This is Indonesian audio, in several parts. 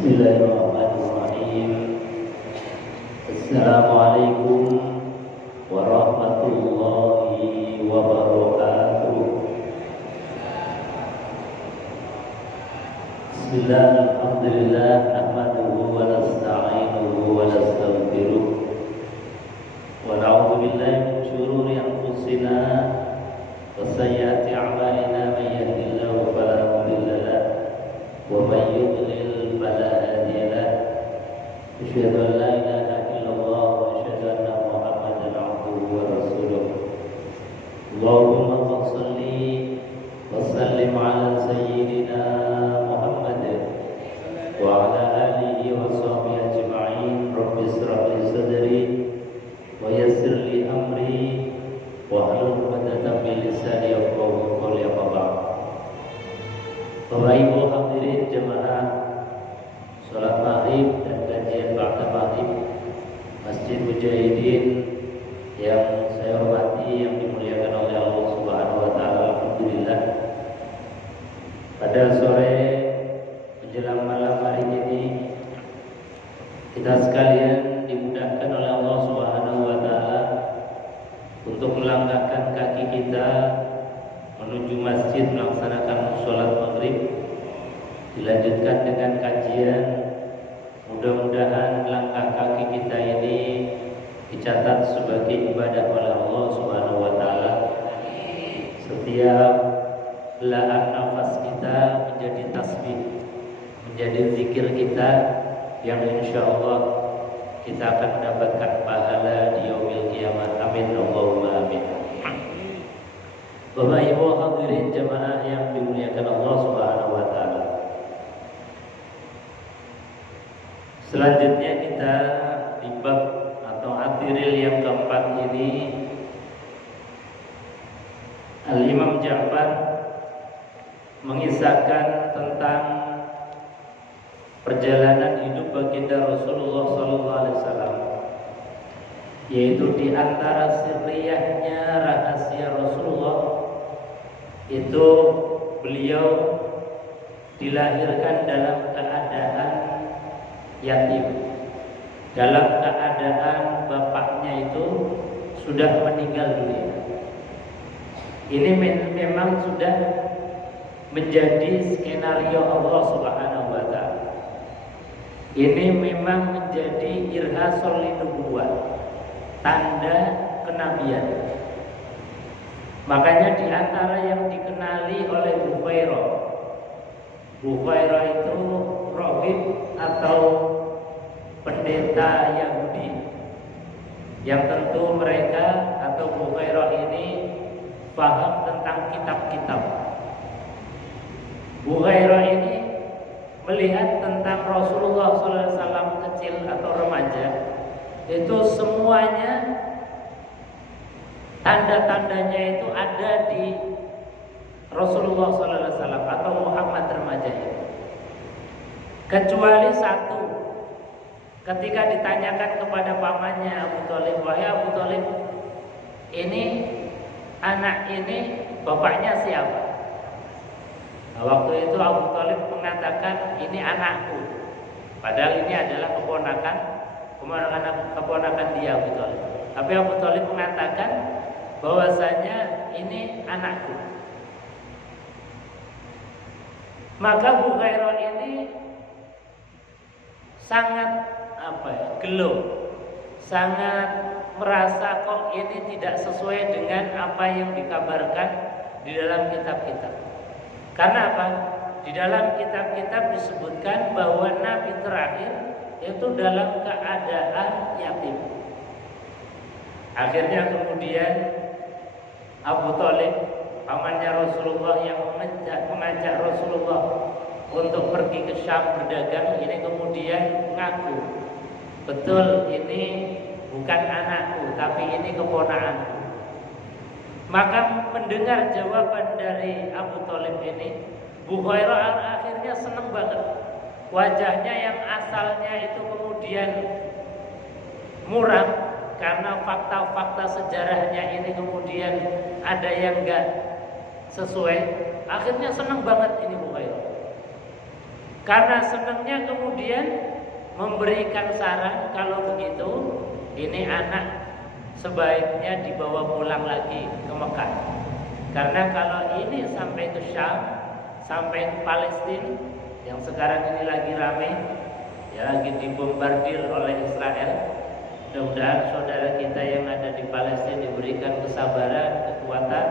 Bismillahirrahmanirrahim. Assalamualaikum warahmatullahi wabarakatuh. Bismillah, alhamdulillah, nahmaduhu wa nasta'inuhu wa nastaghfiruh wa na'udzu billahi min syururi anfusina wa sayyiati a'malina, may yahdihillahu fala mudilla lahu wa may yudlil fala hadiya lahu. Asyhadu an la ilaha illallah wa asyhadu anna Muhammadan abduhu wa rasuluh. Allahumma shalli wa sallim ala sayyidina Muhammad wa ala alihi wa sahbihi ajma'in. Rabbi ishrah li sadri wa yassir li amri wa hlul 'uqdatam min lisani yafqahu qawli. Amma ba'd. Bapak Ibu hadirin jemaah salat maghrib dan kajian ba'da maghrib Masjid Mujahidin yang saya hormati, yang dimuliakan oleh Allah Subhanahu wa taala. Alhamdulillah, pada sore menjelang malam hari ini kita sekalian dimudahkan oleh Allah Subhanahu wa taala untuk melangkahkan kaki kita menuju masjid melaksanakan sholat maghrib, dilanjutkan dengan kajian. Mudah-mudahan langkah kaki kita ini dicatat sebagai ibadah oleh Allah Subhanahu wa taala. Setiap belahan nafas kita menjadi tasbih, menjadi zikir kita, yang insya Allah kita akan mendapatkan pahala di yaumil kiamat. Amin Allahumma amin. Bapak Ibu hadirin jemaah yang dimuliakan Allah Subhanahu wa taala. Selanjutnya kita di bab atau atiril yang keempat ini, Al-Imam Ja'far mengisahkan tentang perjalanan hidup baginda Rasulullah SAW, yaitu di antara sirriyahnya, rahasia Rasulullah itu beliau dilahirkan dalam keadaan yatim, dalam keadaan bapaknya itu sudah meninggal dunia. Ini memang sudah menjadi skenario Allah Subhanahu wa taala. Ini memang menjadi irhasul linubuwah, tanda kenabian. Makanya di antara yang dikenali oleh Bukhairah itu rahib atau pendeta Yahudi, yang tentu mereka atau Bukhairah ini paham tentang kitab-kitab. Bukhairah ini melihat tentang Rasulullah SAW kecil atau remaja, itu semuanya tanda-tandanya itu ada di Rasulullah SAW atau Muhammad remaja itu. Kecuali satu, ketika ditanyakan kepada pamannya Abu Thalib, wahai Abu Thalib, ini anak ini bapaknya siapa? Nah, waktu itu Abu Thalib mengatakan ini anakku, padahal ini adalah keponakan dia Abu Thalib. Tapi Abu Thalib mengatakan bahwasanya ini anakku. Maka Bukhairah ini sangat gelo, sangat merasa kok ini tidak sesuai dengan apa yang dikabarkan di dalam kitab-kitab. Karena apa? Di dalam kitab-kitab disebutkan bahwa Nabi terakhir itu dalam keadaan yatim. Akhirnya kemudian Abu Thalib, pamannya Rasulullah yang mengajak Rasulullah untuk pergi ke Syam berdagang, ini kemudian mengaku, betul ini bukan anakku, tapi ini keponakanku. Maka mendengar jawaban dari Abu Thalib ini, Bukhairah akhirnya senang banget. Wajahnya yang asalnya itu kemudian muram karena fakta-fakta sejarahnya ini kemudian ada yang enggak sesuai. Akhirnya senang banget ini Bukhairah. Karena senangnya kemudian memberikan saran, kalau begitu ini anak sebaiknya dibawa pulang lagi ke Mekah. Karena kalau ini sampai ke Syam, sampai ke Palestina yang sekarang ini lagi ramai, ya lagi dibombardir oleh Israel. Mudah-mudahan saudara kita yang ada di Palestina diberikan kesabaran, kekuatan,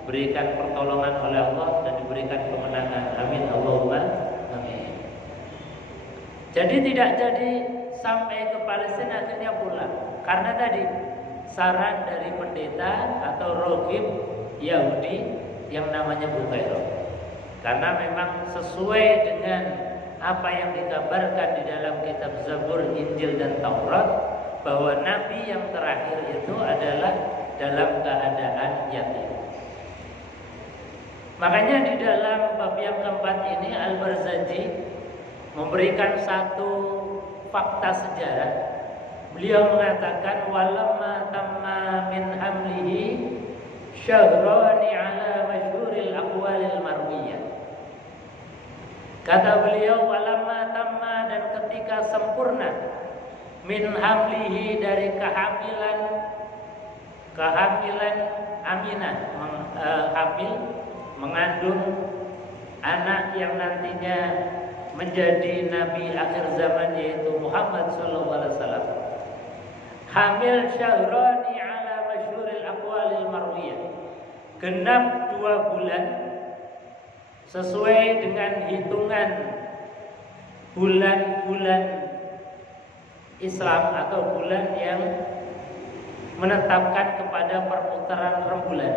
diberikan pertolongan oleh Allah dan diberikan kemenangan. Amin Allahumma amin. Jadi tidak jadi sampai ke Palestina akhirnya pulang. Karena tadi saran dari pendeta atau rohib Yahudi yang namanya Bukhairah. Karena memang sesuai dengan apa yang dikabarkan di dalam kitab Zabur, Injil dan Taurat, bahwa nabi yang terakhir itu adalah dalam keadaan yatim. Makanya di dalam bab yang keempat ini Al-Barzanji memberikan satu fakta sejarah. Beliau mengatakan walamma tamma min hamlihi syahrani ala masyhuril aqwalil marwiyah. Kata beliau walamma tamma, dan ketika sempurna min hamlihi, dari kehamilan Aminah, hamil mengandung anak yang nantinya menjadi nabi akhir zaman, yaitu Muhammad SAW. Hamil syahrani ala masyhuril aqwalil marwiyah, genap 2 bulan sesuai dengan hitungan bulan-bulan Islam atau bulan yang menetapkan kepada perputaran rembulan.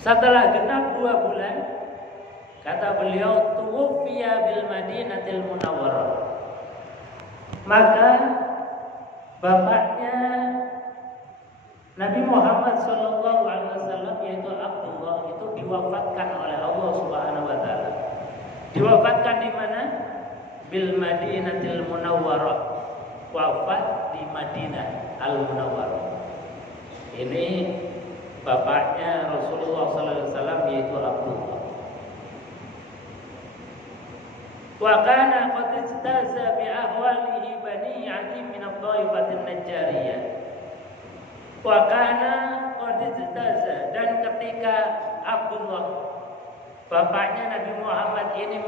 Setelah genap 2 bulan, kata beliau, tuwfiya bil Madinatil Munawwarah. Maka bapaknya Nabi Muhammad SAW, yaitu Abdullah, itu diwafatkan oleh Allah Subhanahu wa taala. Diwafatkan di mana? Bil Madinatil Munawwarah. Wafat di Madinah Al-Munawwarah. Ini bapaknya Rasulullah SAW, yaitu Abdullah. Wa kana qad istaza bi ahwalihi bani Adi min ad-dhaifatin najjariyah. Wa kana qad istaza, dan ketika Abdullah bapaknya Nabi Muhammad ini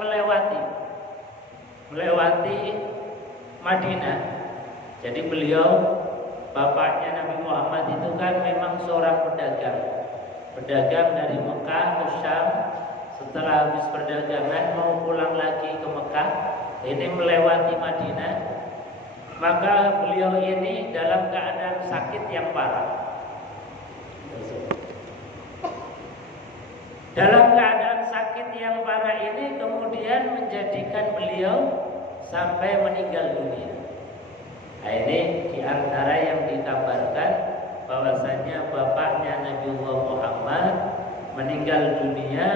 melewati Madinah. Jadi beliau bapaknya Nabi Muhammad itu kan memang seorang pedagang dari Mekah ke Syam. Setelah habis perdagangan mau pulang lagi ke Mekah, ini melewati Madinah. Maka beliau ini dalam keadaan sakit yang parah. Dalam keadaan sakit yang parah ini kemudian menjadikan beliau sampai meninggal dunia. Nah, ini diantara yang dikabarkan bahwasanya bapaknya Nabiullah Muhammad meninggal dunia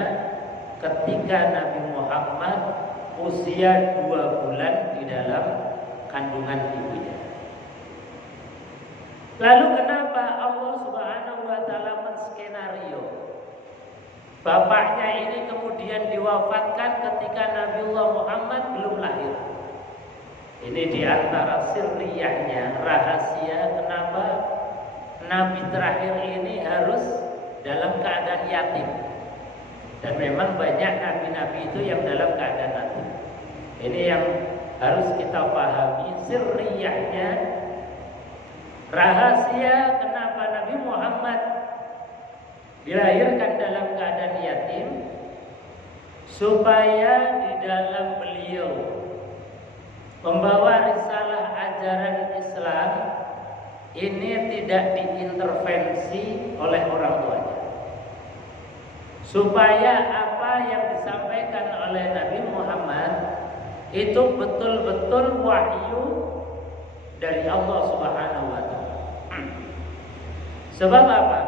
ketika Nabi Muhammad usia 2 bulan di dalam kandungan ibunya. Lalu kenapa Allah Subhanahu wa taala menskenario bapaknya ini kemudian diwafatkan ketika Nabiullah Muhammad belum lahir? Ini diantara sirriyahnya, rahasia kenapa Nabi terakhir ini harus dalam keadaan yatim. Dan memang banyak nabi-nabi itu yang dalam keadaan yatim. Ini yang harus kita pahami, sirriyahnya, rahasia kenapa Nabi Muhammad dilahirkan dalam keadaan yatim, supaya di dalam beliau membawa risalah ajaran Islam ini tidak diintervensi oleh orang tuanya, supaya apa yang disampaikan oleh Nabi Muhammad itu betul-betul wahyu dari Allah Subhanahu wa taala. Sebab apa?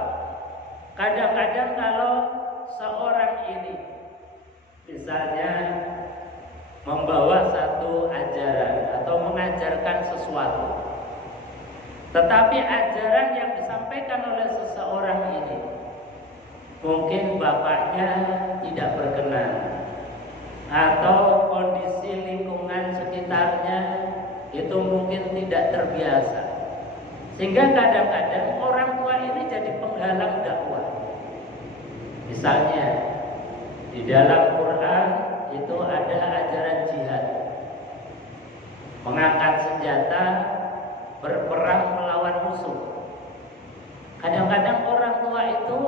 Kadang-kadang kalau seorang ini misalnya membawa satu ajaran atau mengajarkan sesuatu, tetapi ajaran yang disampaikan oleh seseorang ini mungkin bapaknya tidak berkenan, atau kondisi lingkungan sekitarnya itu mungkin tidak terbiasa, sehingga kadang-kadang orang tua ini jadi penghalang dakwah. Misalnya di dalam Quran itu ada ajaran jihad, mengangkat senjata, berperang melawan musuh. Kadang-kadang orang tua itu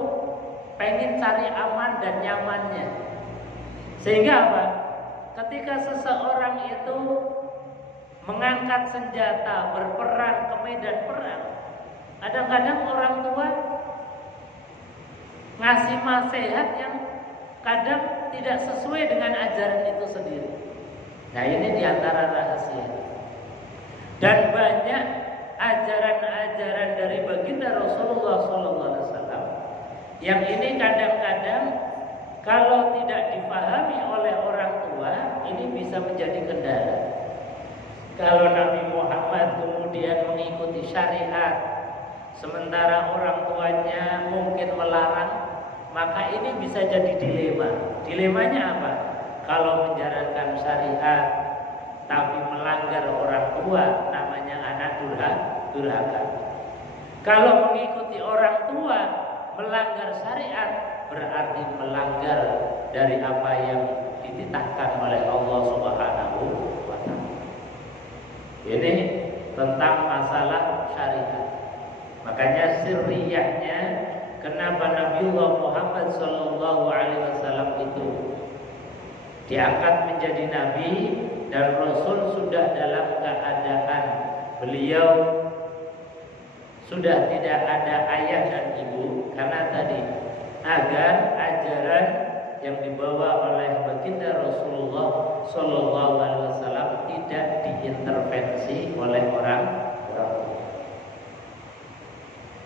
pengen cari aman dan nyamannya, sehingga apa? Ketika seseorang itu mengangkat senjata, berperang ke medan perang, kadang-kadang orang tua ngasih nasihat yang kadang tidak sesuai dengan ajaran itu sendiri. Nah, ini diantara rahasia. Dan banyak ajaran-ajaran dari baginda Rasulullah SAW yang ini kadang-kadang kalau tidak dipahami oleh orang tua, ini bisa menjadi kendala. Kalau Nabi Muhammad kemudian mengikuti syariat, sementara orang tuanya mungkin melarang, maka ini bisa jadi dilema. Dilemanya apa? Kalau menjalankan syariat tapi melanggar orang tua, namanya anak durhaka. Kalau mengikuti orang tua melanggar syariat, berarti melanggar dari apa yang dititahkan oleh Allah Subhanahu wa Ta'ala. Ini tentang masalah syariat. Makanya sirriyahnya kenapa Nabiullah Muhammad sallallahu alaihi wasallam itu diangkat menjadi nabi dan rasul sudah dalam keadaan beliau sudah tidak ada ayah dan ibu, karena tadi agar ajaran yang dibawa oleh baginda Rasulullah sallallahu alaihi wasallam tidak diintervensi oleh orang tua.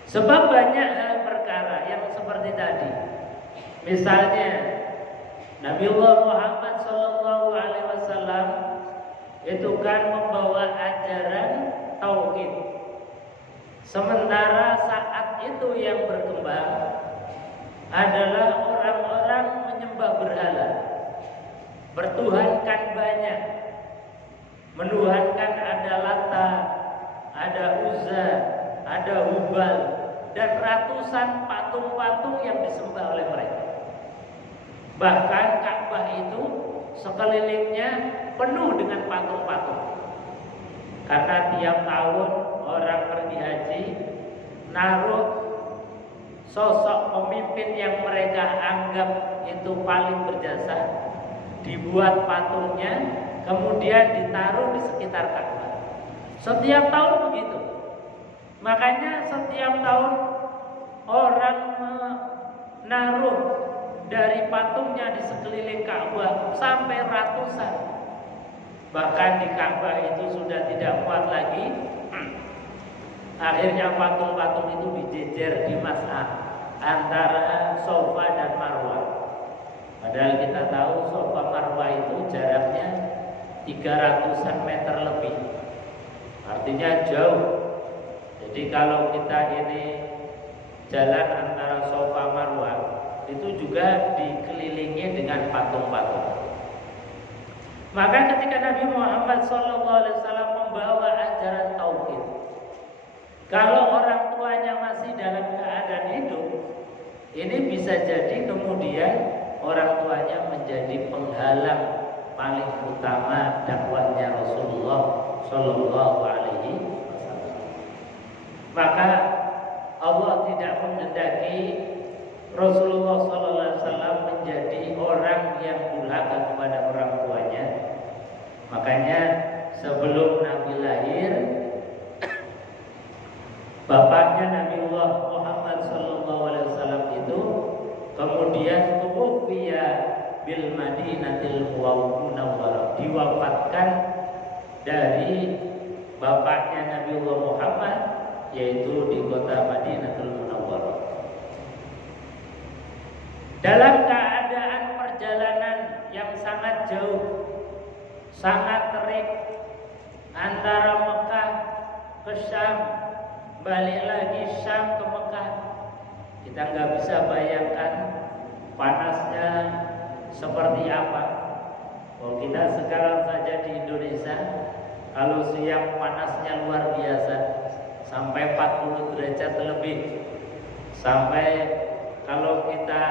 Sebab banyak hal perkara yang seperti tadi. Misalnya Nabiullah Muhammad sallallahu alaihi wasallam itu kan membawa ajaran tauhid. Sementara saat itu yang berkembang adalah orang-orang menyembah berhala, bertuhankan banyak, menuhankan ada Lata, ada Uzza, ada Hubal, dan ratusan patung-patung yang disembah oleh mereka. Bahkan Ka'bah itu sekelilingnya penuh dengan patung-patung. Karena tiap tahun orang pergi haji naruh sosok pemimpin yang mereka anggap itu paling berjasa, dibuat patungnya, kemudian ditaruh di sekitar Ka'bah. Setiap tahun begitu. Makanya setiap tahun orang menaruh dari patungnya di sekeliling Ka'bah sampai ratusan. Bahkan di Ka'bah itu sudah tidak muat lagi. Akhirnya patung-patung itu dijejer di Mas'ah antara Safa dan Marwah. Padahal kita tahu Safa Marwah itu jaraknya 300-an meter lebih. Artinya jauh. Jadi kalau kita ini jalan antara Safa Marwah itu juga dikelilingi dengan patung-patung. Maka ketika Nabi Muhammad SAW membawa ajaran tauhid, kalau orang tuanya masih dalam keadaan hidup, ini bisa jadi kemudian orang tuanya menjadi penghalang paling utama dakwahnya Rasulullah Sallallahu Alaihi Wasallam. Maka Allah tidak menghendaki Rasulullah Sallallahu Alaihi Wasallam menjadi orang yang durhaka kepada orang tuanya. Makanya sebelum Nabi lahir, bapaknya Nabiullah Muhammad Sallallahu Alaihi Wasallam itu kemudian tuwfiya bil Madinatil Munawwarah, diwafatkan dari bapaknya Nabiullah Muhammad, yaitu di kota Madinatul Munawwarah. Dalam keadaan perjalanan yang sangat jauh, sangat terik, antara Mekah ke Syam, balik lagi Syam ke Mekah. Kita Kita nggak bisa bayangkan panasnya seperti apa. Kalau kita sekarang saja di Indonesia, kalau siang panasnya luar biasa, sampai 40 derajat lebih. Sampai kalau kita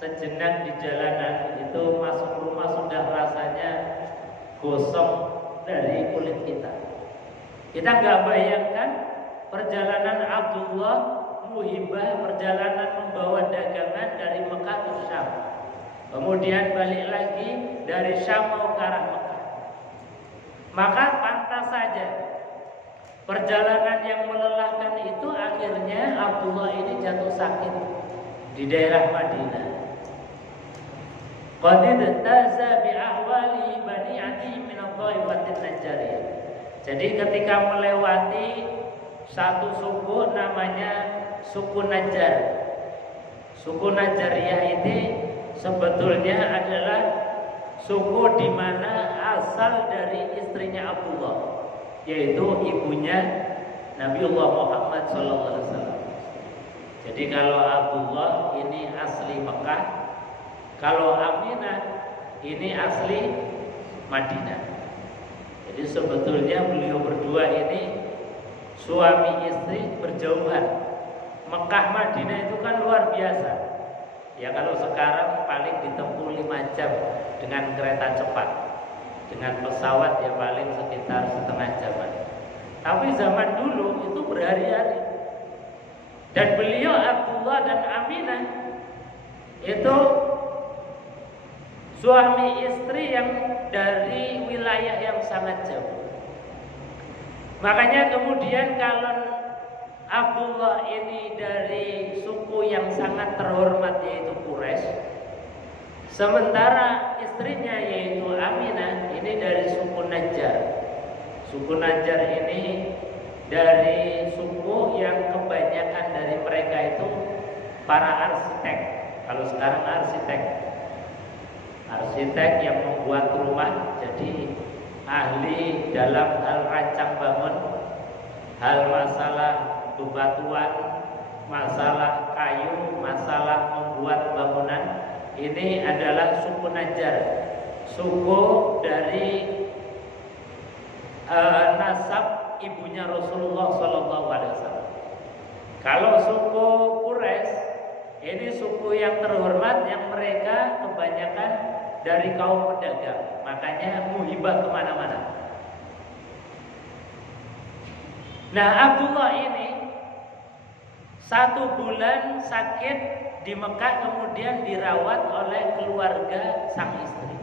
sejenak di jalanan itu masuk rumah sudah rasanya gosong dari kulit kita. Kita nggak bayangkan perjalanan Abdullah Muhibah, perjalanan membawa dagangan dari Mekah ke Syam, kemudian balik lagi dari Syam mau ke arah Mekah. Maka pantas saja perjalanan yang melelahkan itu akhirnya Abdullah ini jatuh sakit di daerah Madinah. Qad taza bi ahwali bani Adi min al-Thaifatin Najjariyah. Jadi ketika melewati satu suku namanya suku Najjar. Suku Najjariyah ini sebetulnya adalah suku di mana asal dari istrinya Abdullah, yaitu ibunya Nabiullah Muhammad SAW. Jadi kalau Abdullah ini asli Mekah, kalau Aminah ini asli Madinah. Jadi sebetulnya beliau berdua ini suami istri berjauhan. Mekah Madinah itu kan luar biasa. Ya kalau sekarang paling ditempuh 5 jam dengan kereta cepat. Dengan pesawat ya paling sekitar setengah jaman. Tapi zaman dulu itu berhari-hari. Dan beliau Abdullah dan Aminah itu suami istri yang dari wilayah yang sangat jauh. Makanya kemudian kalau Abdullah ini dari suku yang sangat terhormat yaitu Quraisy, sementara istrinya yaitu Aminah ini dari suku Najjar. Suku Najjar ini dari suku yang kebanyakan dari mereka itu para arsitek. Kalau sekarang arsitek yang membuat rumah, jadi ahli dalam hal rancang bangun, hal masalah bebatuan, masalah kayu, masalah membuat bangunan. Ini adalah suku Najjar, suku dari nasab ibunya Rasulullah SAW. Kalau suku Quraisy ini suku yang terhormat, yang mereka kebanyakan dari kaum pedagang, makanya muhibah kemana-mana. Nah, Abdullah ini 1 bulan sakit di Mekah, kemudian dirawat oleh keluarga sang istri.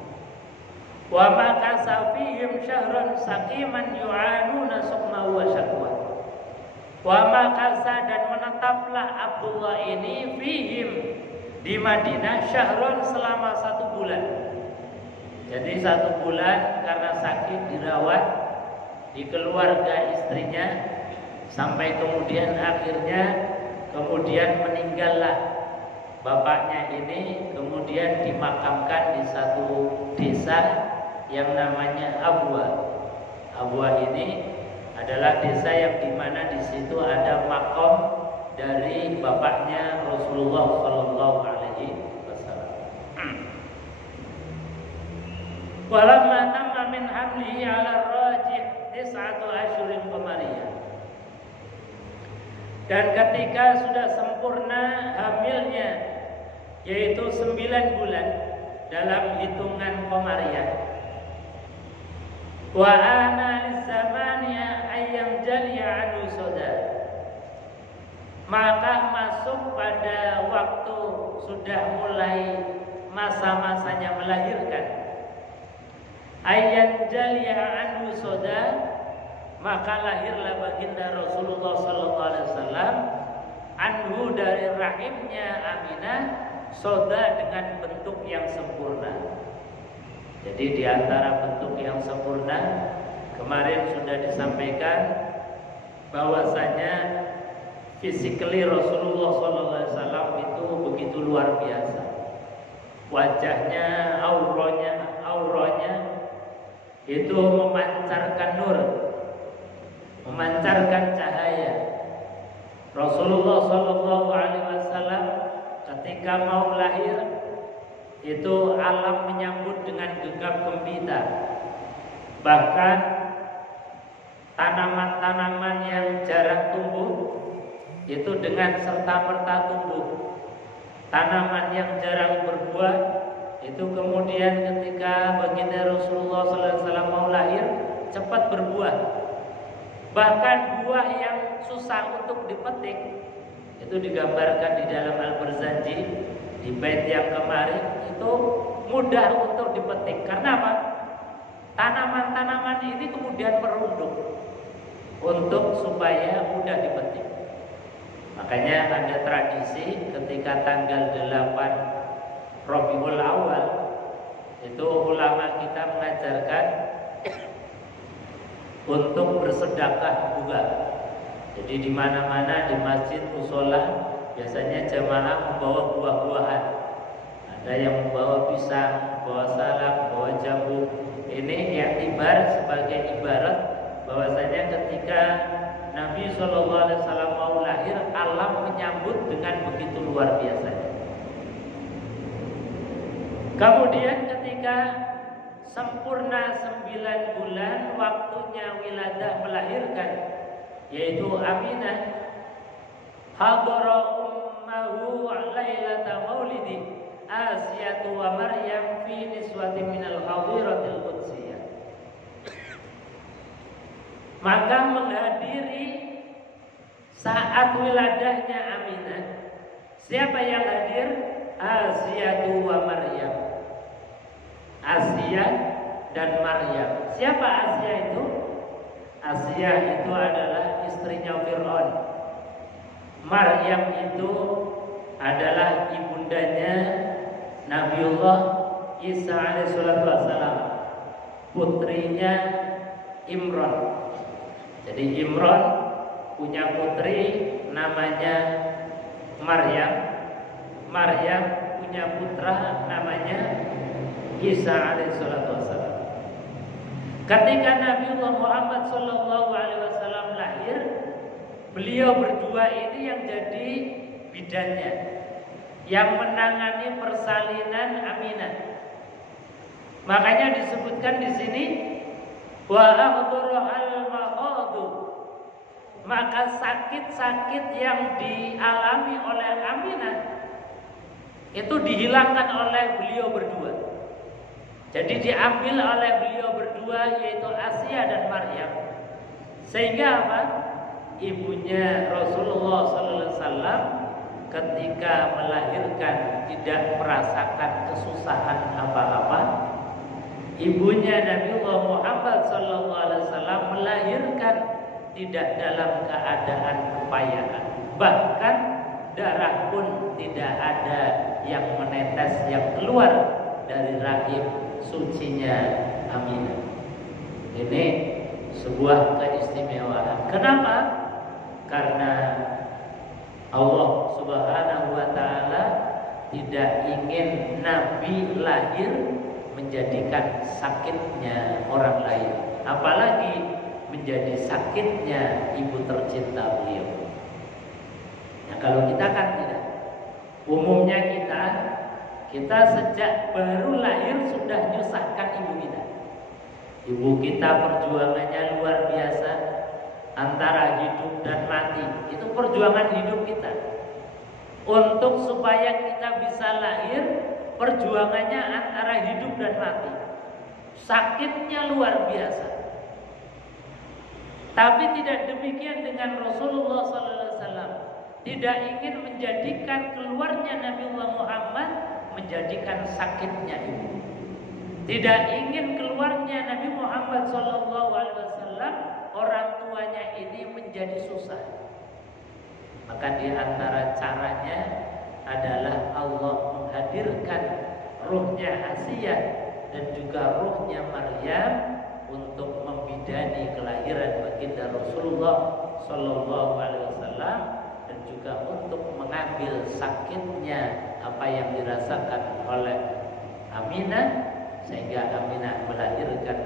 Wa makasa fihim syahran saqiman yu'anuna sukma wa syakwa. Wa makasa, dan menetaplah Abdullah ini fihim di Madinah syahron selama 1 bulan. Jadi 1 bulan karena sakit dirawat di keluarga istrinya, sampai kemudian akhirnya meninggallah bapaknya ini, kemudian dimakamkan di satu desa yang namanya Abwa. Abwa ini adalah desa yang dimana di situ ada makam dari bapaknya Rasulullah Sallallahu Alaihi Wasallam. Walamma tamma min hamlihi ala rajih 9 asyurin qamariyah. Dan ketika sudah sempurna hamilnya, yaitu 9 bulan dalam hitungan qamariyah, wa ana lisamaniya ayyam jaliya anu soda, maka masuk pada waktu sudah mulai masa-masanya melahirkan, ayyam jaliya anu soda, maka lahirlah baginda Rasulullah SAW anhu dari rahimnya Aminah soda dengan bentuk yang sempurna. Jadi di antara bentuk yang sempurna, kemarin sudah disampaikan bahwasanya physically Rasulullah SAW itu begitu luar biasa. Wajahnya, auranya itu memancarkan nur, memancarkan cahaya. Rasulullah SAW ketika mau lahir itu alam menyambut dengan gegap gempita. Bahkan tanaman-tanaman yang jarang tumbuh itu dengan serta-merta tumbuh. Tanaman yang jarang berbuah itu kemudian ketika baginda Rasulullah SAW mau lahir cepat berbuah. Bahkan buah yang susah untuk dipetik itu digambarkan di dalam Al-Barzanji di bait yang kemarin itu mudah untuk dipetik. Karena apa? Tanaman-tanaman ini kemudian merunduk untuk supaya mudah dipetik. Makanya ada tradisi ketika tanggal 8 Rabiul Awal itu ulama kita mengajarkan untuk bersedekah juga. Jadi di mana-mana di masjid mushola biasanya jamaah membawa buah-buahan. Ada yang membawa pisang, membawa salak, membawa jambu. Ini i'tibar sebagai ibarat bahwasanya ketika Nabi SAW mau lahir, alam menyambut dengan begitu luar biasa. Kemudian ketika sempurna 9 bulan waktunya wiladah melahirkan, yaitu Aminah, hadara ummahu lailata maulidi Asiyatu wa Maryam fi niswatin minal hadiratil qudsiyah. Maka menghadiri saat wiladahnya Aminah. Siapa yang hadir? Asiyatu wa Maryam. Asia dan Maryam. Siapa Asia itu? Asia itu adalah istrinya Fir'aun. Maryam itu adalah ibundanya Nabiullah Isa alaihissalatu wassalam, putrinya Imran. Jadi Imran punya putri namanya Maryam. Maryam punya putra namanya Isa alaihissalatu wassalam. Ketika Nabiullah Muhammad SAW lahir, beliau berdua ini yang jadi bidannya, yang menangani persalinan Aminah. Makanya disebutkan di sini wa ahdurul maqadu, maka sakit-sakit yang dialami oleh Aminah itu dihilangkan oleh beliau berdua. Jadi diambil oleh beliau berdua, yaitu Asia dan Maryam. Sehingga apa? Ibunya Rasulullah SAW ketika melahirkan tidak merasakan kesusahan apa-apa. Ibunya Nabiullah Muhammad SAW melahirkan tidak dalam keadaan kepayahan. Bahkan darah pun tidak ada yang menetes, yang keluar dari rahim sucinya Aminah. Ini sebuah keistimewaan. Kenapa? Karena Allah Subhanahu wa ta'ala tidak ingin Nabi lahir menjadikan sakitnya orang lain, apalagi menjadi sakitnya ibu tercinta beliau. Nah, kalau kita kan tidak. Umumnya kita sejak baru lahir sudah nyusahkan ibu kita. Ibu kita perjuangannya luar biasa, antara hidup dan mati. Itu perjuangan hidup kita. Untuk supaya kita bisa lahir, perjuangannya antara hidup dan mati. Sakitnya luar biasa. Tapi tidak demikian dengan Rasulullah SAW. Tidak ingin menjadikan keluarnya Nabiullah Muhammad menjadikan sakitnya ibu. Tidak ingin keluarnya Nabi Muhammad SAW orang tuanya ini menjadi susah. Maka di antara caranya adalah Allah menghadirkan ruhnya Asia dan juga ruhnya Maryam untuk membidani kelahiran baginda Rasulullah SAW dan juga untuk mengambil sakitnya apa yang dirasakan oleh Aminah, sehingga Aminah melahirkan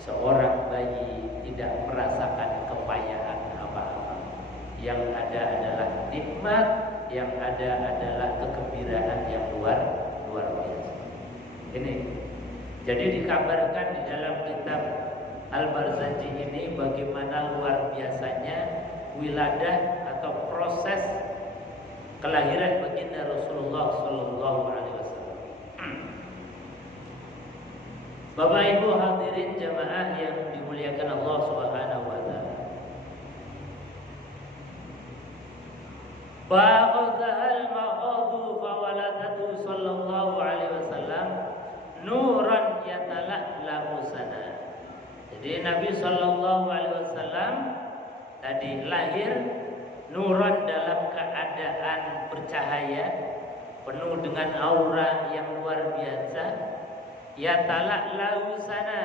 seorang bayi tidak merasakan kepayahan apa-apa. Yang ada adalah nikmat, yang ada adalah kegembiraan yang luar biasa. Ini jadi dikabarkan di dalam kitab Al-Barzanji ini bagaimana luar biasanya wiladah atau proses kelahiran baginda Rasulullah Sallallahu Alaihi Wasallam. Bapak Ibu hadirin jamaah yang dimuliakan Allah Subhanahu Wa Taala. Fa'adhal ma'adu fawaladatu Sallallahu Alaihi Wasallam nuran yatala'lahu sana. Jadi Nabi Sallallahu Alaihi Wasallam tadi lahir nuran dalam keadaan bercahaya, penuh dengan aura yang luar biasa, ya tala'lahu sana,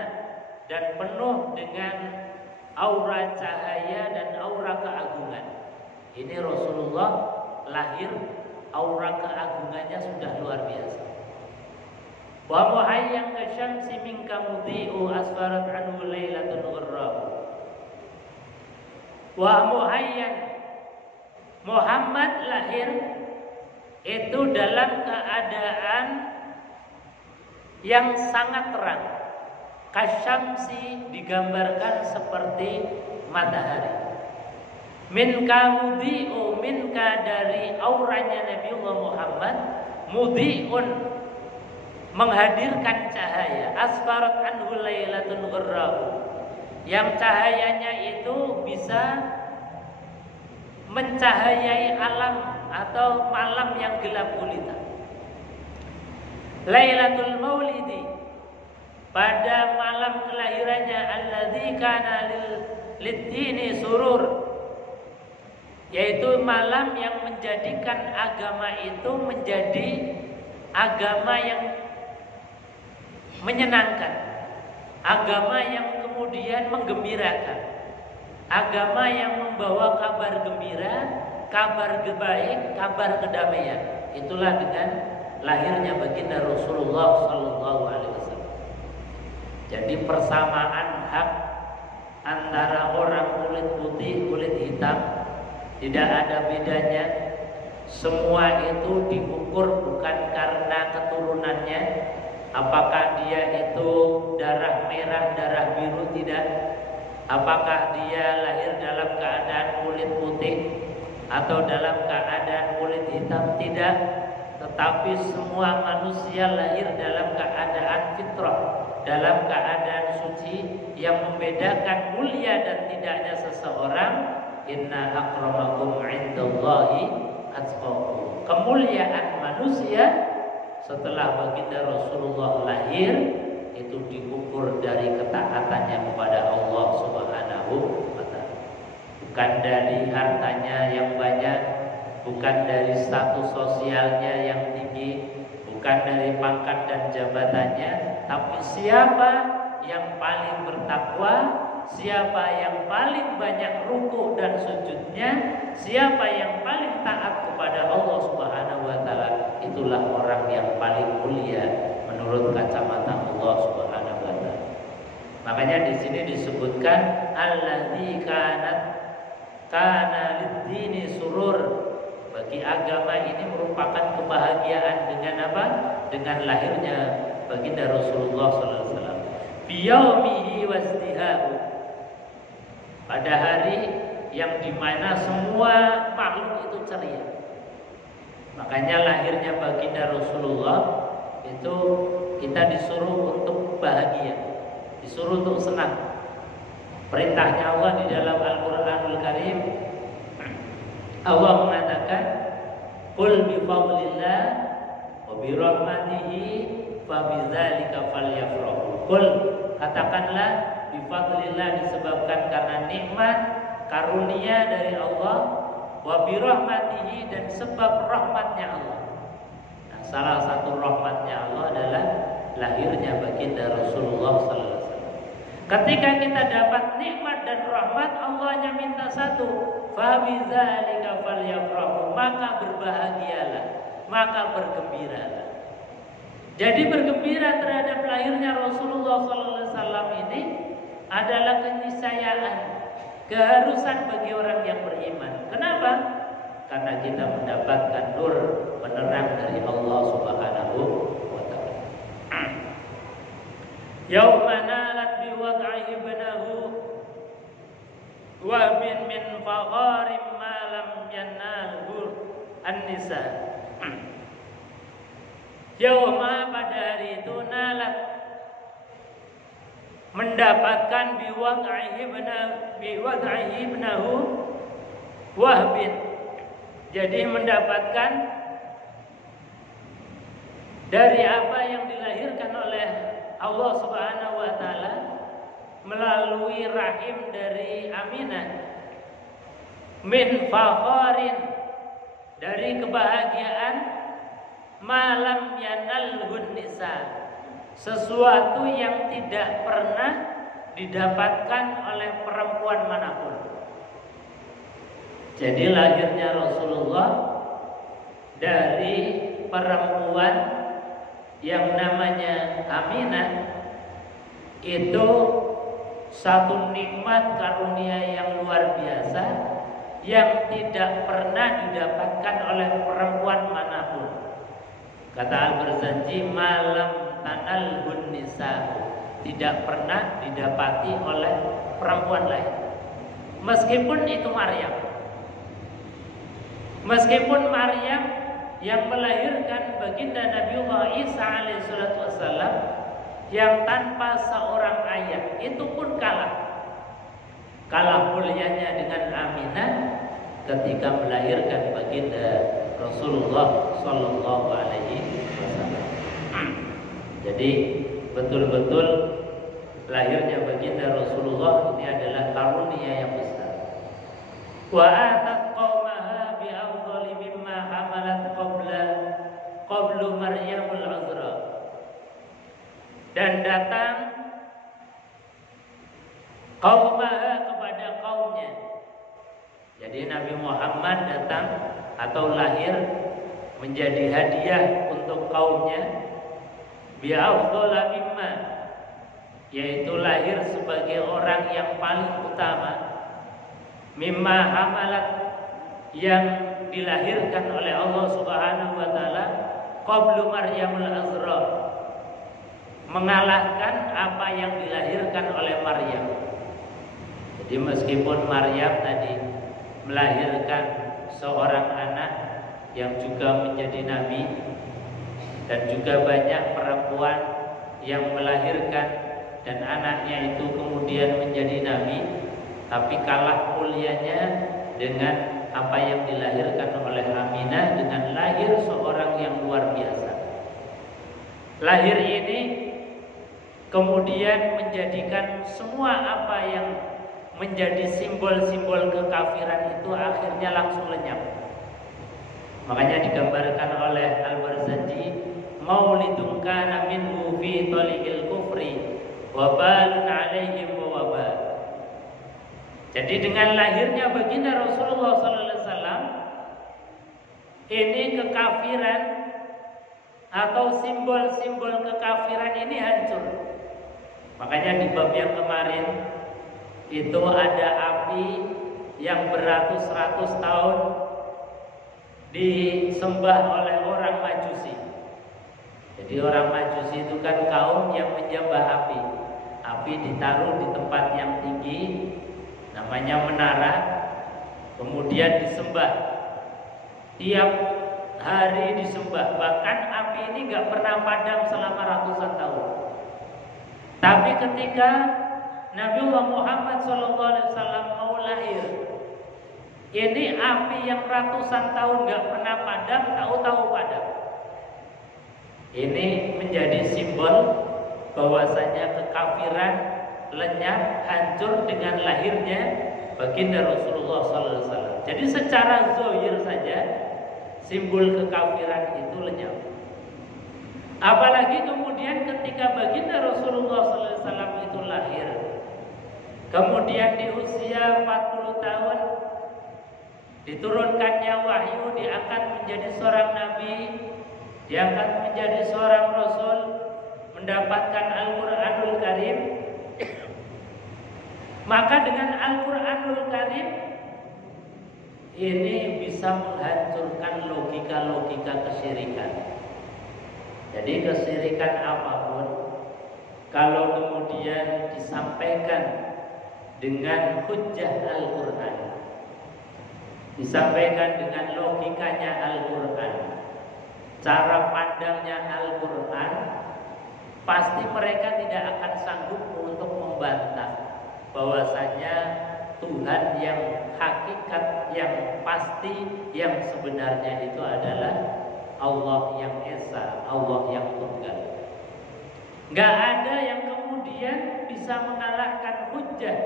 dan penuh dengan aura cahaya dan aura keagungan. Ini Rasulullah lahir, aura keagungannya sudah luar biasa. Wa muhayyan kasyamsi minka mudhi'u asfarat anhu lailatul gharrab. Wa muhayyan, Muhammad lahir itu dalam keadaan yang sangat terang. Kasyamsi digambarkan seperti matahari. Minka mudhi'u, minka dari auranya Nabiullah Muhammad, mudhi'un menghadirkan cahaya, asfarat anhu lailatul gharrab, yang cahayanya itu bisa mencahayai alam atau malam yang gelap gulita. Lailatul Maulidi, pada malam kelahirannya, alladzi kana lid-dini surur, yaitu malam yang menjadikan agama itu menjadi agama yang menyenangkan, agama yang kemudian menggembirakan, agama yang membawa kabar gembira, kabar baik, kabar kedamaian. Itulah dengan lahirnya baginda Rasulullah Sallallahu Alaihi Wasallam. Jadi persamaan hak antara orang kulit putih, kulit hitam tidak ada bedanya. Semua itu diukur bukan karena keturunannya, apakah dia itu darah merah, darah biru, tidak. Apakah dia lahir dalam keadaan kulit putih atau dalam keadaan kulit hitam, tidak. Tetapi semua manusia lahir dalam keadaan fitrah, dalam keadaan suci. Yang membedakan mulia dan tidaknya seseorang, inna akramakum indallahi atqakum. Kemuliaan manusia setelah baginda Rasulullah lahir itu diukur dari ketaatannya kepada Allah Subhanahu wa Ta'ala. Bukan dari hartanya yang banyak, bukan dari status sosialnya yang tinggi, bukan dari pangkat dan jabatannya, tapi siapa yang paling bertakwa, siapa yang paling banyak ruku dan sujudnya, siapa yang paling taat kepada Allah Subhanahu wa Ta'ala, itulah orang yang paling mulia menurut kacamata Allah Subhanahu wa Ta'ala. Makanya di sini disebutkan alladzi kana lid-dini surur. Bagi agama ini merupakan kebahagiaan dengan apa? Dengan lahirnya baginda Rasulullah sallallahu alaihi wasallam. Biyaumihi wasdihahu. Pada hari yang dimana semua makhluk itu ceria. Makanya lahirnya baginda Rasulullah itu kita disuruh untuk bahagia, disuruh untuk senang. Perintahnya Allah di dalam Al-Qur'anul Karim, Allah mengatakan, "Qul bi fadlillah wa bi rahmatihi fa bidzalika falyafrahu." Qul, katakanlah, bi fadlillah, disebabkan karena nikmat karunia dari Allah, wa bi rahmatihi, dan sebab rahmatnya Allah. Nah, salah satu rahmatnya Allah adalah lahirnya baginda Rasulullah sallallahu alaihi wasallam. Ketika kita dapat nikmat dan rahmat, Allah hanya minta satu, fa bidzalika falyafrahu, maka berbahagialah, maka bergembiralah. Jadi bergembira terhadap lahirnya Rasulullah SAW ini adalah keniscayaan, keharusan bagi orang yang beriman. Kenapa? Karena kita mendapatkan alaihi ibnahu wa min fagharim ma lam yanalhu an-nisa. Yauma, pada hari itu, nalat, mendapatkan biwad'ihi ibnahu Wahbin. Jadi mendapatkan dari apa yang dilahirkan oleh Allah Subhanahu wa taala melalui rahim dari Aminah, min fakharin, dari kebahagiaan, malam yanalhun nisa, sesuatu yang tidak pernah didapatkan oleh perempuan manapun. Jadi lahirnya Rasulullah dari perempuan yang namanya Aminah itu satu nikmat karunia yang luar biasa yang tidak pernah didapatkan oleh perempuan manapun. Kata Al-Barzanji, malam tanalhun nisa, tidak pernah didapati oleh perempuan lain. Meskipun itu Maryam. Meskipun Maryam yang melahirkan baginda Nabiullah Isa alaihissalatu wassalam yang tanpa seorang ayah, itu pun kalah mulianya dengan Aminah ketika melahirkan baginda Rasulullah sallallahu alaihi wasallam. Jadi betul-betul lahirnya baginda Rasulullah ini adalah karunia yang besar. Wa atat qaumaha bi afdali mimma hamalat qablu Maryamul Azra. Dan datang qaumaha kepada kaumnya. Jadi Nabi Muhammad datang atau lahir menjadi hadiah untuk kaumnya, bi afdala mimma, yaitu lahir sebagai orang yang paling utama, mimma hamalat, yang dilahirkan oleh Allah Subhanahu wa taala qablu Maryamul Azra, mengalahkan apa yang dilahirkan oleh Maryam. Jadi meskipun Maryam tadi melahirkan seorang anak yang juga menjadi nabi, dan juga banyak perempuan yang melahirkan dan anaknya itu kemudian menjadi nabi, tapi kalah mulianya dengan apa yang dilahirkan oleh Aminah dengan lahir seorang yang luar biasa. Lahir ini kemudian menjadikan semua apa yang menjadi simbol-simbol kekafiran itu akhirnya langsung lenyap. Makanya digambarkan oleh Al-Barzanji, maulidun kana minhu fi taliqil kufri wa balun alaihim wa wabal. Jadi dengan lahirnya baginda Rasulullah sallallahu alaihi wasallam, ini kekafiran atau simbol-simbol kekafiran ini hancur. Makanya di bab yang kemarin itu ada api yang beratus-ratus tahun disembah oleh orang Majusi. Jadi orang Majusi itu kan kaum yang menyembah api. Api ditaruh di tempat yang tinggi, namanya menara, kemudian disembah. Tiap hari disembah. Bahkan api ini gak pernah padam selama ratusan tahun. Tapi ketika Nabiullah Muhammad SAW mau lahir, ini api yang ratusan tahun gak pernah padam, tahu-tahu padam. Ini menjadi simbol bahwasanya kekafiran lenyap, hancur dengan lahirnya baginda Rasulullah SAW. Jadi secara zahir saja simbol kekafiran itu lenyap. Apalagi kemudian ketika baginda Rasulullah SAW itu lahir, kemudian di usia 40 tahun diturunkannya wahyu, diangkat menjadi seorang nabi, diangkat menjadi seorang rasul, mendapatkan Al-Quranul Karim. Maka dengan Al-Quranul Karim ini bisa menghancurkan logika-logika kesyirikan. Jadi kesyirikan apapun kalau kemudian disampaikan dengan hujjah Al-Quran, disampaikan dengan logikanya Al-Quran, cara pandangnya Al-Quran, pasti mereka tidak akan sanggup untuk membantah bahwasanya Tuhan yang hakikat, yang pasti, yang sebenarnya itu adalah Allah yang Esa, Allah yang Tunggal. Gak ada yang kemudian bisa mengalahkan hujjah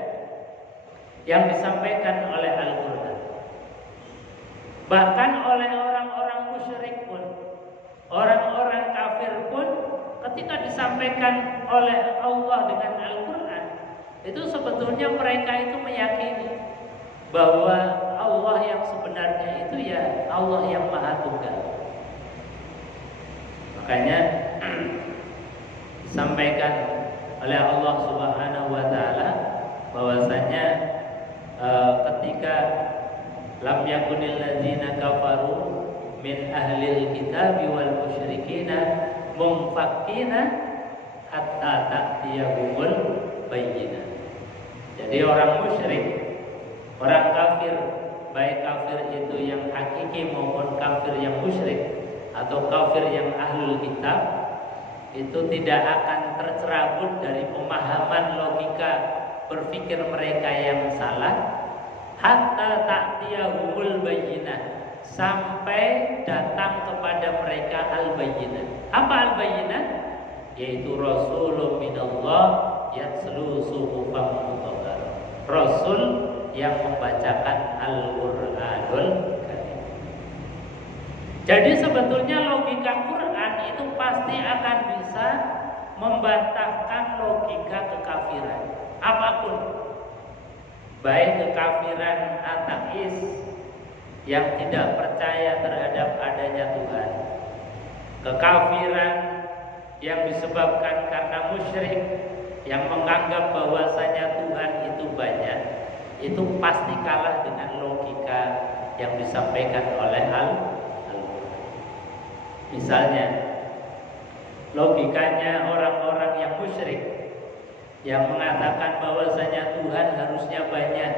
yang disampaikan oleh Al-Quran. Bahkan oleh orang-orang musyrik pun, orang-orang kafir pun, ketika disampaikan oleh Allah dengan Al-Quran, itu sebetulnya mereka itu meyakini bahwa Allah yang sebenarnya itu ya Allah yang Maha Tunggal. Makanya disampaikan oleh Allah Subhanahu wa taala bahwasanya ketika lam yakunil ladzina kafaru min ahlil kitabi wal musyrikina munfakkina hatta ta'tiyahumul bayyinah. Jadi orang musyrik, orang kafir, baik kafir itu yang hakiki maupun kafir yang musyrik atau kafir yang ahlul kitab, itu tidak akan tercerabut dari pemahaman logika berpikir mereka yang salah hatta ta'tiyahumul bayyinah, sampai datang kepada mereka al-bayyinah. Apa al-bayyinah? Yaitu Rasulun minallah yatslu suhufan mutahharah, Rasul yang membacakan Al-Qur'anul Karim. Jadi sebetulnya logika Quran itu pasti akan bisa membantahkan logika kekafiran apapun, baik kekafiran ateis yang tidak percaya terhadap adanya Tuhan, kekafiran yang disebabkan karena musyrik yang menganggap bahwasanya Tuhan itu banyak, itu pasti kalah dengan logika yang disampaikan oleh Al-Quran. Misalnya logikanya orang-orang yang musyrik yang mengatakan bahwasanya Tuhan harusnya banyak,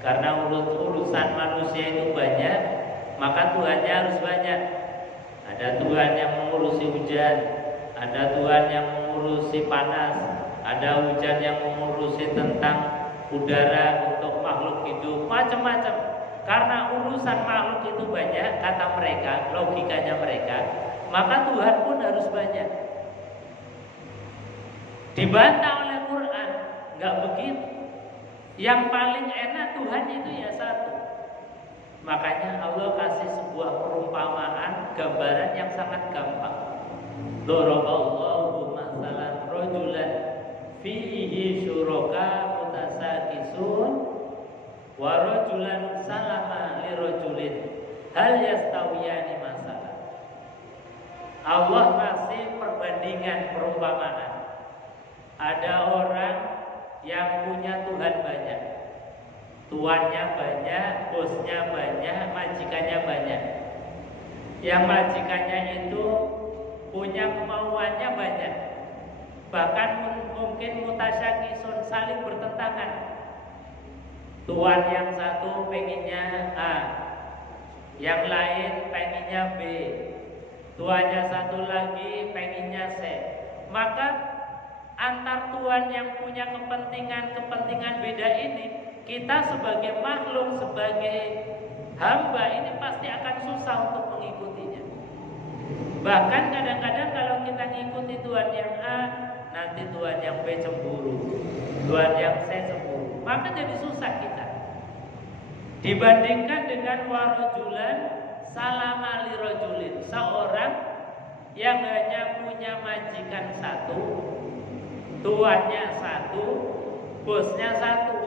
karena urusan manusia itu banyak, maka Tuhannya harus banyak. Ada Tuhan yang mengurusi hujan, ada Tuhan yang mengurusi panas, ada hujan yang mengurusi tentang udara untuk makhluk hidup, macam-macam. Karena urusan makhluk itu banyak, kata mereka, logikanya mereka, maka Tuhan pun harus banyak. Dibantah oleh Quran, nggak begitu. Yang paling enak Tuhan itu ya satu. Makanya Allah kasih sebuah perumpamaan, gambaran yang sangat gampang. Daraballahu mathalan rajulan fihi syuraka mutasaqisun wa rajulan salama li rajulin hal yastawiyani masalah. Allah kasih perbandingan perumpamaan. Ada orang yang punya Tuhan banyak, tuannya banyak, bosnya banyak, majikannya banyak. Yang majikannya itu punya kemauannya banyak, bahkan mungkin mutasyakisun, saling bertentangan. Tuan yang satu pengennya A, yang lain pengennya B, tuannya satu lagi pengennya C. Maka antar Tuhan yang punya kepentingan beda ini, kita sebagai makhluk, sebagai hamba ini pasti akan susah untuk mengikutinya. Bahkan kadang-kadang kalau kita ngikuti Tuhan yang A, nanti Tuhan yang B cemburu, Tuhan yang C cemburu, maka jadi susah kita. Dibandingkan dengan warajulan salama li rajulin, seorang yang hanya punya majikan satu, tuannya satu, bosnya satu,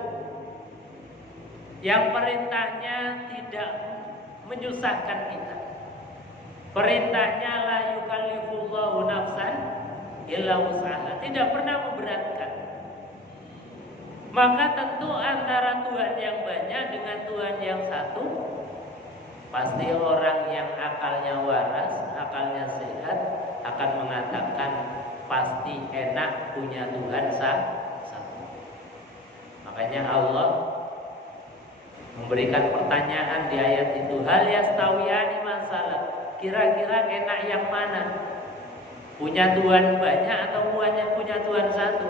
yang perintahnya tidak menyusahkan kita. Perintahnya la yukallifullahu nafsan illa wus'aha, tidak pernah memberatkan. Maka tentu antara Tuhan yang banyak dengan Tuhan yang satu, pasti orang yang akalnya waras, akalnya sehat akan mengatakan pasti enak punya Tuhan satu. Makanya Allah memberikan pertanyaan di ayat itu, hal yastawiyani masalah, kira-kira enak yang mana? Punya Tuhan banyak atau punya Tuhan satu?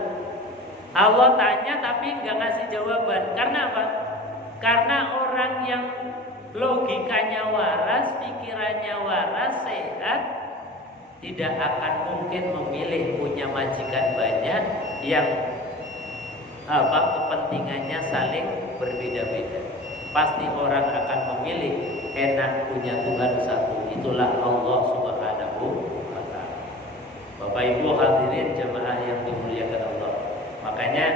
Allah tanya tapi nggak ngasih jawaban. Karena apa? Karena orang yang logikanya waras, pikirannya waras, sehat, tidak akan mungkin memilih punya majikan banyak yang kepentingannya saling berbeda-beda. Pasti orang akan memilih enak punya Tuhan satu. Itulah Allah Subhanahu wa ta'ala. Bapak Ibu hadirin jamaah yang dimuliakan Allah. Makanya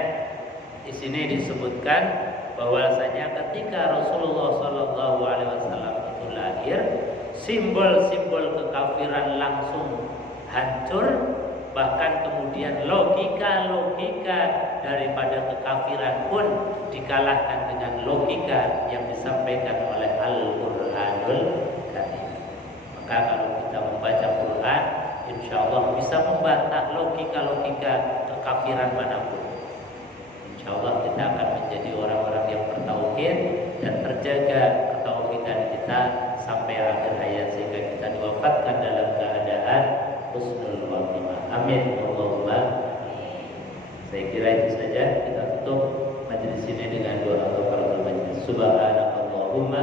di sini disebutkan bahwasanya ketika Rasulullah Shallallahu Alaihi Wasallam itu lahir, simbol-simbol kekafiran langsung hancur. Bahkan kemudian logika-logika daripada kekafiran pun dikalahkan dengan logika yang disampaikan oleh Al-Quranul Karim. Maka kalau kita membaca Quran, insya Allah bisa membantah logika-logika kekafiran manapun. Insya Allah kita akan menjadi orang-orang yang bertauhid dan terjaga ketauhidan kita sampai akhir hayat, sehingga kita diwafatkan dalam keadaan husnul khatimah. Amin. Allahumma. Saya kira itu saja. Kita tutup majelis ini dengan doa kafaratul majlis. Subhanakallahumma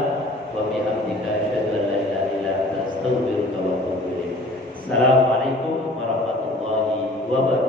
wa bihamdika asyhadu an la ilaha illa anta astaghfiruka wa atubu ilaik. Assalamualaikum warahmatullahi wabarakatuh.